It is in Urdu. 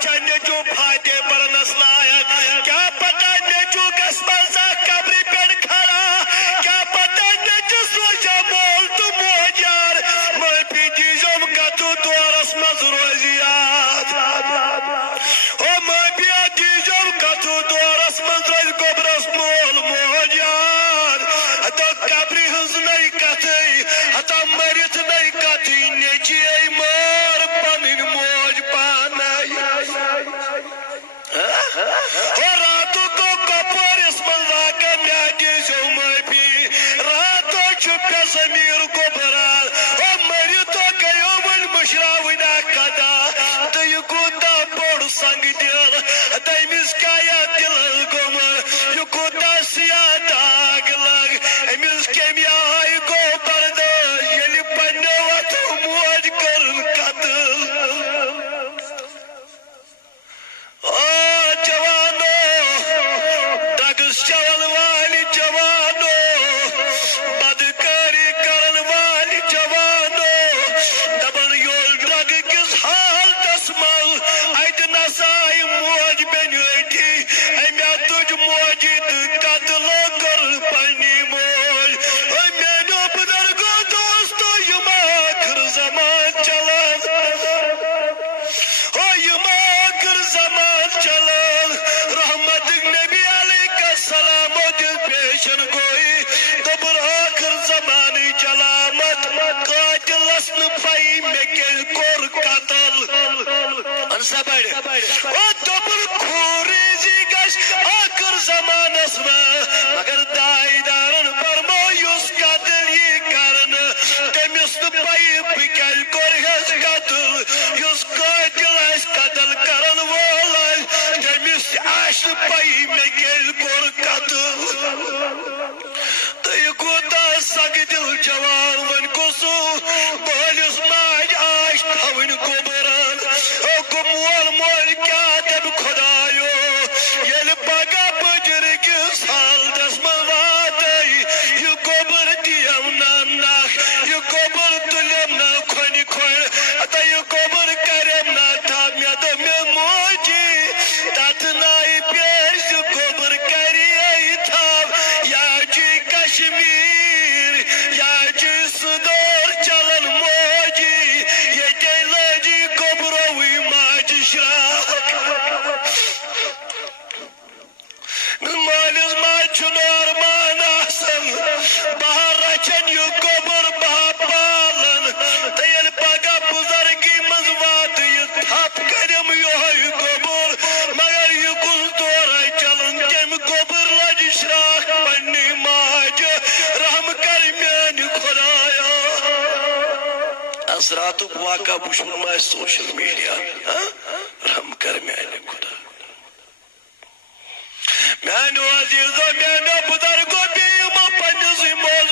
اچھا نیچو فائدے برنس لائق کیا پتہ نیچو گسمزا قبری پیڑ کھڑا کیا پتہ نیچو سوچا مول تو موجار میں پی دیزم کتو دورس مز روزیات او میں پی دیزم کتو دورس مز روز گبرس مول موجار تو قبری ہز نئی کتی تو مرت نئی کتی نیچی ای مار پنن موج پانائی راتو کو کپورس من واقع میادی جو مبی راتو چھپ زمیر کو برال او مری تو گیو من مشراوینا کدا تو یہ کوتا بڑ سنگ دل تیمیز کایا دل گمر یہ کوتا سیاہ داگ لگ امیز کیمیا آئی کو برداش یلی پنڈوات موج کرن قتل جوانو دگس چون والی جوانو بدکاری کرن والی جوانو دبن یول ڈرگ کس حال دسمل ایت نسائی موج بنیتی امیا تج موجی قتل کر پنی موج مینو بزرگو دوستو یم آخر زمان چلن یم آخر زمان چلن رحمت نبی علیہ السلام دل پیشن گوئی دبر آخر زمانی چلامت قاتل اسن پائی میں کل کور قتل انسا بڑھ او دبر خوریزی گش آخر زمان اسما مگر دائی دارن برمو یوس قتل یہ کرن تمیس پائی بکل کور ہز قتل یوس قاتل اس قتل کرن وول تمیس آش پائی میں کل کور قتل تو یہ کوتا سگ دل جوان ون کسو بولس ماج آش تھون گبران او گمول مول کیا دب خدایو یل پگا بجر کس حال دسمن واتائی یہ گبر دیم ناخ یہ گبر تلیم نا کھونی کھون اتا یہ گبر کریم نا تھام یا دم موجی تات نائی پیش گبر کری ای تھام یا جی کشمیر یا جی صدور چلن موجی یہ جیلہ جی گبروی ماج شراک مالز ماج چنور مان آسن بہر رچن یہ گبر بہا پالن تیل پاگا بزرگی مزوات یہ تھاپ کرم یہ گبر مگر یہ کل دورہ چلن کم گبر لج شراک پنی ماج رحم کر میانی خدایا اثرات واقع بشمن ماج سوشل میڈیا رحم کر میانی خدا میانو عزیزو